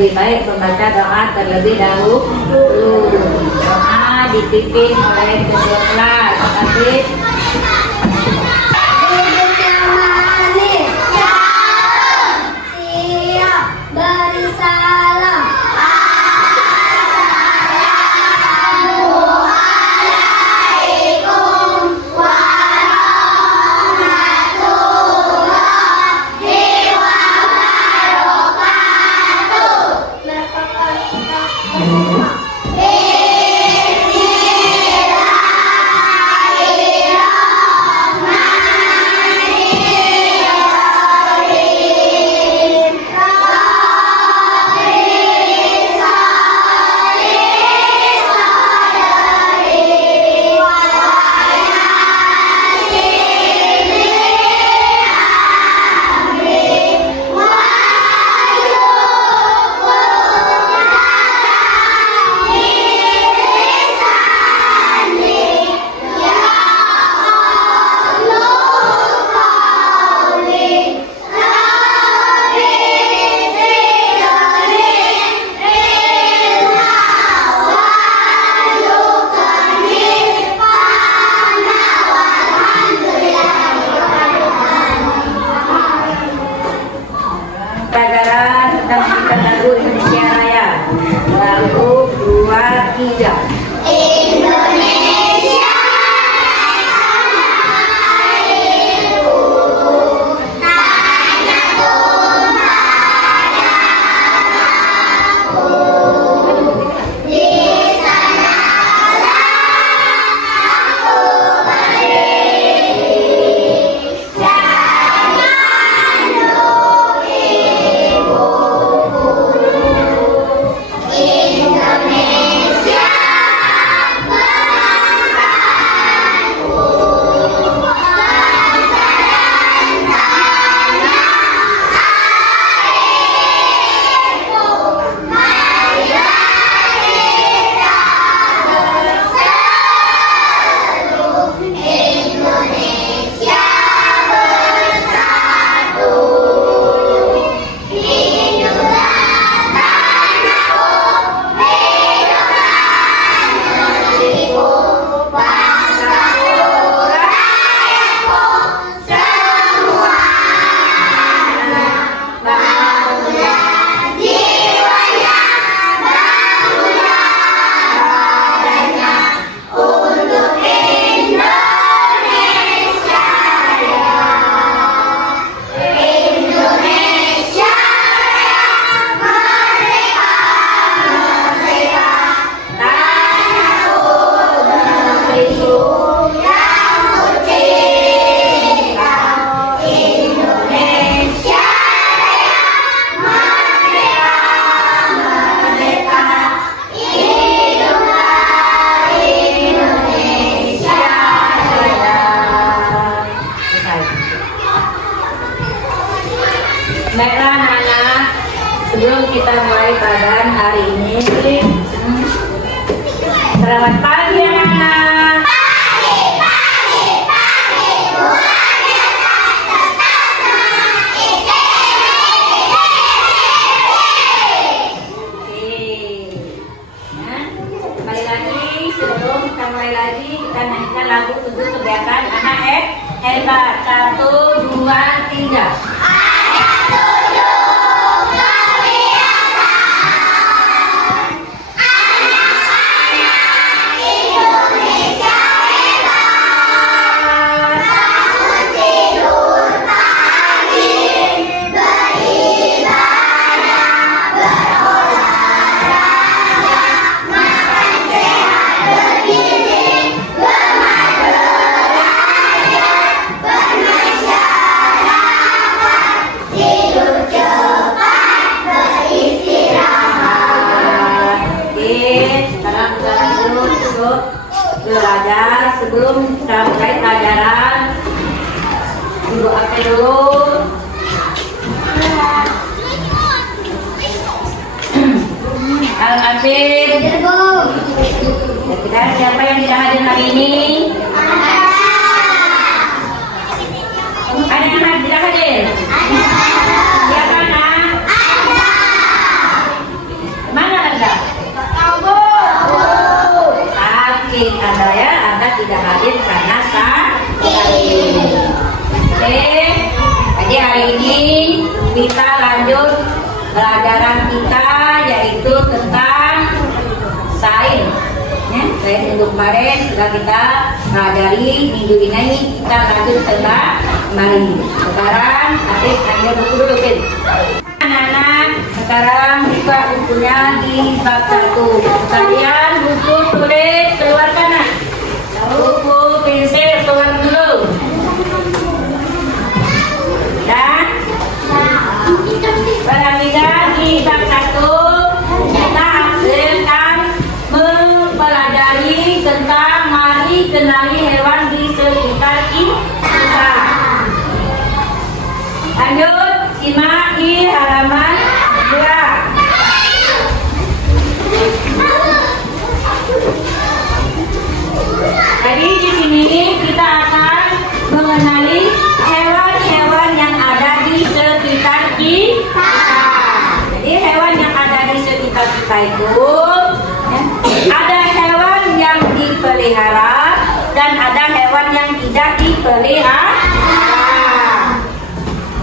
lebih baik membaca doa terlebih dahulu. Doa dipimpin oleh ketua kelas. Tapi Duduk yang manis. Shalom. Siap beri salam. Assalamualaikum warahmatullahi wabarakatuh. pelajaran tentang pendidikan lagu Indonesia Raya. Lagu 2, 3. Indonesia Baiklah anak-anak, sebelum kita mulai pelajaran hari ini, selamat pagi anak-anak. Kembali lagi, sebelum kita mulai lagi, kita nyanyikan lagu tujuh kebiasaan anak hebat. 1, 2, 3. Belajar sebelum kita mulai pelajaran, ibu apa dulu? Al-Afid. Kita siapa yang tidak hadir hari ini? Ada yang tidak hadir? Siapa nak? hadir karena sakit. Oke, jadi hari ini kita lanjut pelajaran kita yaitu tentang sains. Saya minggu kemarin sudah kita pelajari, minggu ini kita lanjut kembali. Sekarang adik ambil buku dulu, Bin. Anak-anak, sekarang buka bukunya di bab 1. Kalian buku tulis keluarkan, nak. Buku pensil keluar dulu. Dan perhatikan di bab 1 kita akan mempelajari tentang mari kenali hewan di sekitar kita. Lanjut, simak di halaman 2. Jadi di sini kita akan mengenali hewan-hewan yang ada di sekitar kita. Jadi hewan yang ada di sekitar kita itu ada hewan yang dipelihara dan ada hewan yang tidak dipelihara.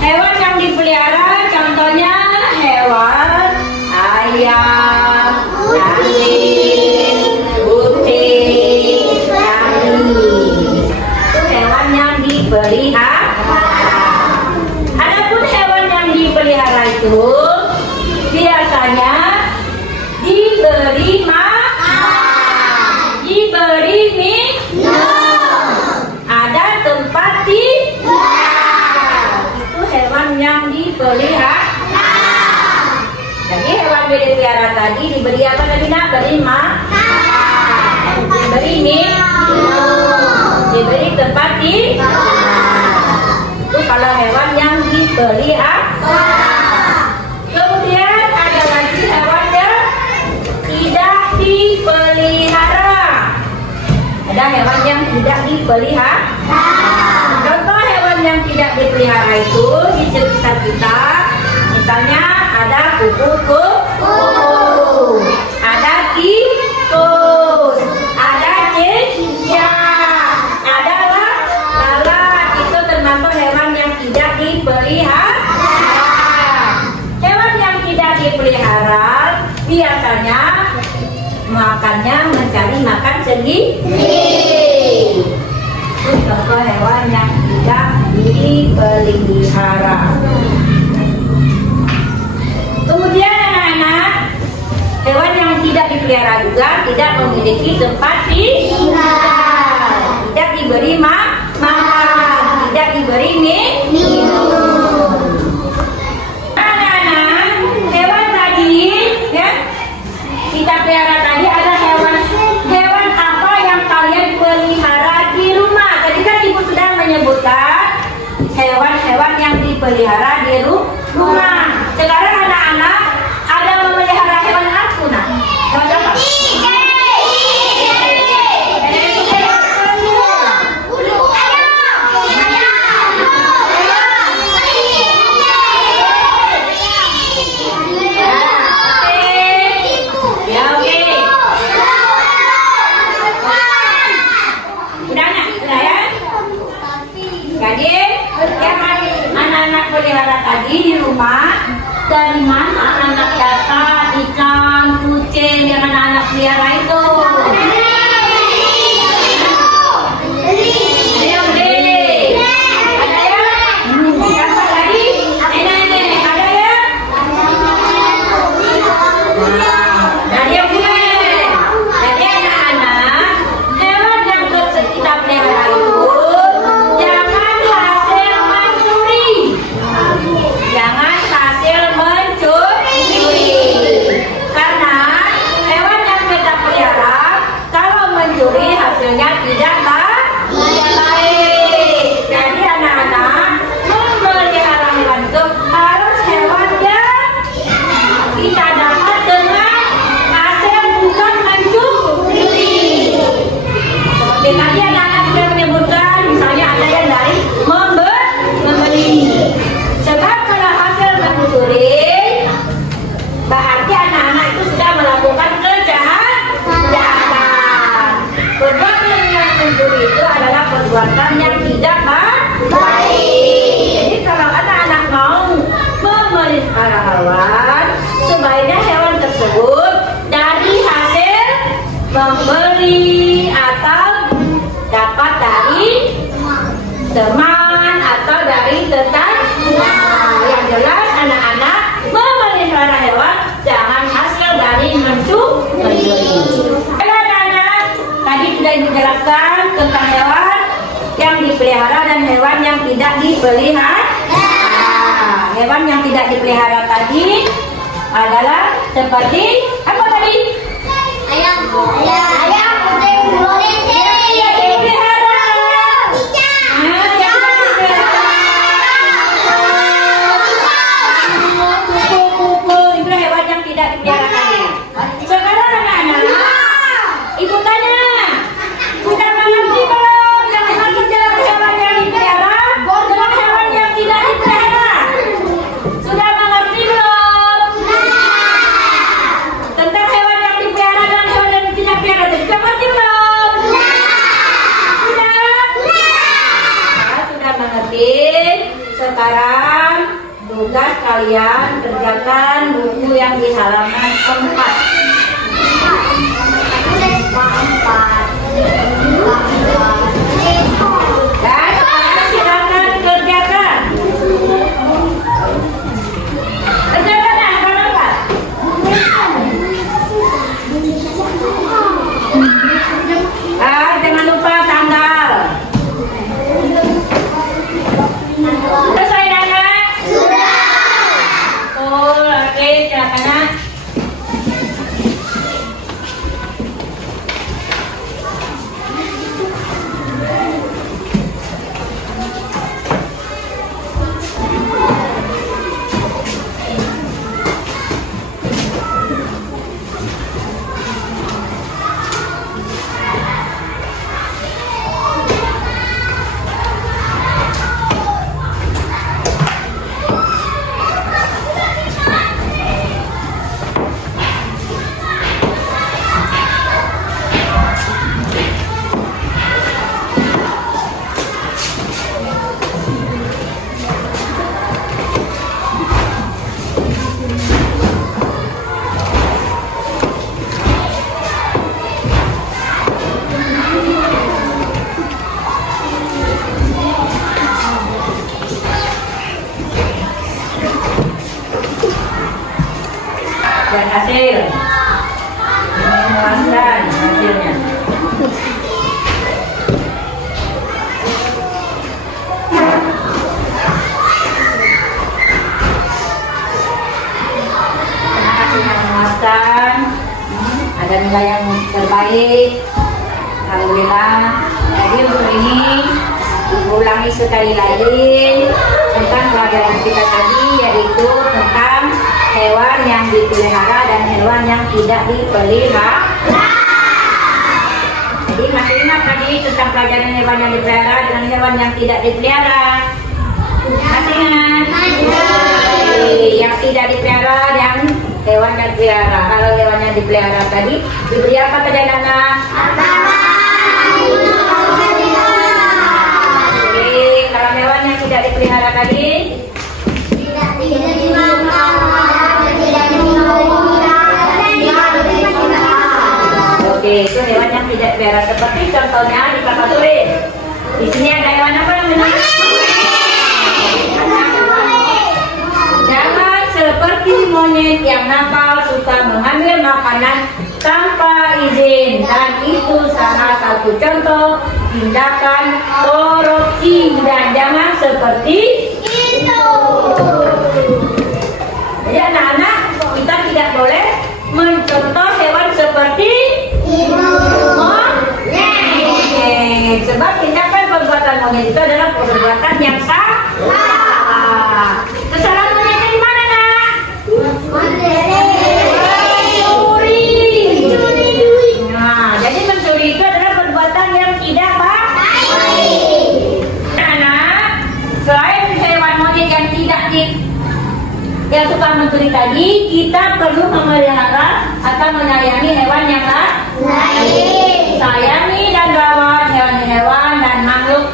Hewan yang dipelihara contohnya hewan ayam, anjing, kucing, kambing. Itu hewan yang dipelihara. Adapun hewan yang dipelihara itu biasanya diberi makan, diberi minum, ada tempat tinggal. Itu hewan yang dipelihara. Jadi hewan dipelihara tadi diberi apa tadi, nak? Beri makan, diberi minum, diberi tempat tinggal. Itu kalau hewan yang dipelihara. Kemudian ada lagi hewan yang tidak dipelihara. Ada hewan yang tidak dipelihara. Contoh hewan yang tidak dipelihara itu di sekitar kita, misalnya ada kupu-kupu, ada tikus, ada cicak, ada lalat. Itu termasuk hewan yang tidak dipelihara. Hewan yang tidak dipelihara biasanya makannya mencari makan sendiri. Itu contoh hewan yang tidak dipelihara. Kemudian anak-anak, hewan yang tidak dipelihara juga tidak memiliki tempat tinggal, tidak diberi makan, tidak diberi minum. Anak-anak, hewan tadi ya kita pelihara tadi ada hewan apa yang kalian pelihara di rumah? Tadi kan ibu sudah menyebutkan hewan-hewan yang dipelihara di rumah. Sekarang anak-anak ada memelihara hewan aku, nak? Hewan apa? Jadi, anak-anak pelihara tadi di rumah, dari mana anak dapat ikan, kucing yang anak-anak pelihara itu? Berbuat dengan perbuatan yang tidak baik. Jadi kalau anak-anak mau memelihara hewan, sebaiknya hewan tersebut dari hasil membeli atau dapat dari teman atau dari tetangga. Yang jelas anak-anak memelihara hewan jangan hasil dari mencuri. Anak-anak, tadi sudah dijelaskan tentang hewan yang dipelihara dan hewan yang tidak dipelihara. Hewan yang tidak dipelihara tadi adalah seperti apa tadi? Ayam, kucing, Dipelihara. Kupu-kupu itu hewan yang tidak dipelihara tadi. Sekarang anak-anak, ibu tanya, sudah mengerti belum yang dimaksud dengan hewan yang dipelihara dengan hewan yang tidak dipelihara? Sudah mengerti belum? Tentang hewan yang dipelihara dan hewan yang tidak dipelihara tadi sudah mengerti belum? Sudah? Sudah mengerti. Sekarang tugas kalian kerjakan buku yang di halaman 4. Dan sekarang silakan kerjakan. Kerjakan anak-anak. Jangan lupa tanggal. Selesai anak? Sudah. Oke, silakan anak. Dan hasil memuaskan hasilnya. Karena hasilnya memuaskan, ada nilai yang terbaik. Alhamdulillah. Jadi untuk ini ulangi sekali lagi tentang pelajaran kita tadi, yaitu tentang hewan yang dipelihara dan hewan yang tidak dipelihara. Jadi masih ingat tadi tentang pelajaran hewan yang dipelihara dengan hewan yang tidak dipelihara? Masih ingat? Yang tidak dipelihara yang hewan yang dipelihara. Kalau hewan yang dipelihara tadi diberi apa tadi anak-anak? Kalau hewan yang tidak dipelihara tadi oke, itu hewan yang tidak dipelihara. Seperti contohnya di kakak tulis. Di sini ada hewan apa namanya? Jangan seperti monyet yang nakal suka mengambil makanan tanpa izin, dan itu salah satu contoh tindakan korupsi. Dan jangan seperti itu. Jadi anak-anak, kita tidak boleh mencontoh hewan seperti monyet. Sebab tindakan perbuatan monyet itu adalah perbuatan yang salah. Kesalahan monyetnya di mana, nak? Nah, jadi mencuri itu adalah perbuatan yang tidak baik. Anak, selain hewan monyet yang tidak yang suka mencuri tadi, kita perlu memelihara atau menyayangi hewan yang lain. Sayangi dan rawat hewan-hewan dan makhluk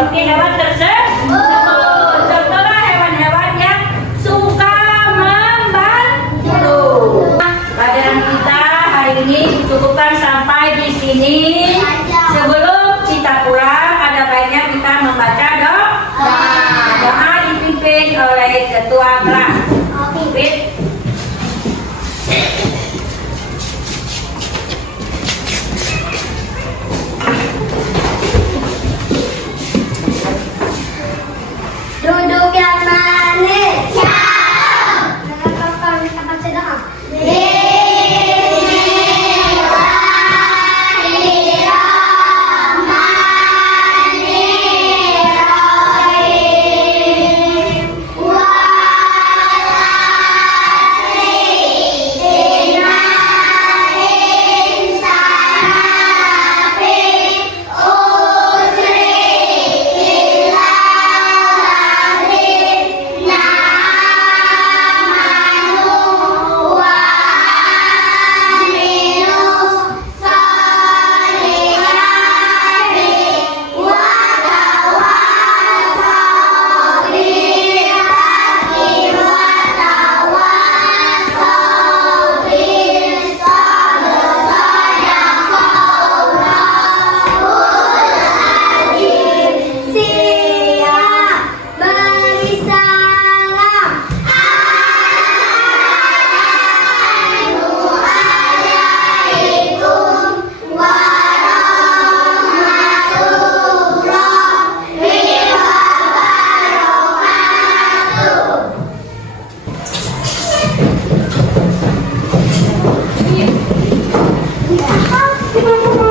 seperti hewan tersebut. Contohlah hewan-hewan yang suka membantu. Pelajaran kita hari ini cukupkan sampai di sini. Sebelum kita pulang, ada baiknya kita membaca doa. Doa dipimpin oleh ketua kelas. Pimpin. Duduk yang manis. Shalom. Kakak kita baca doa. Kita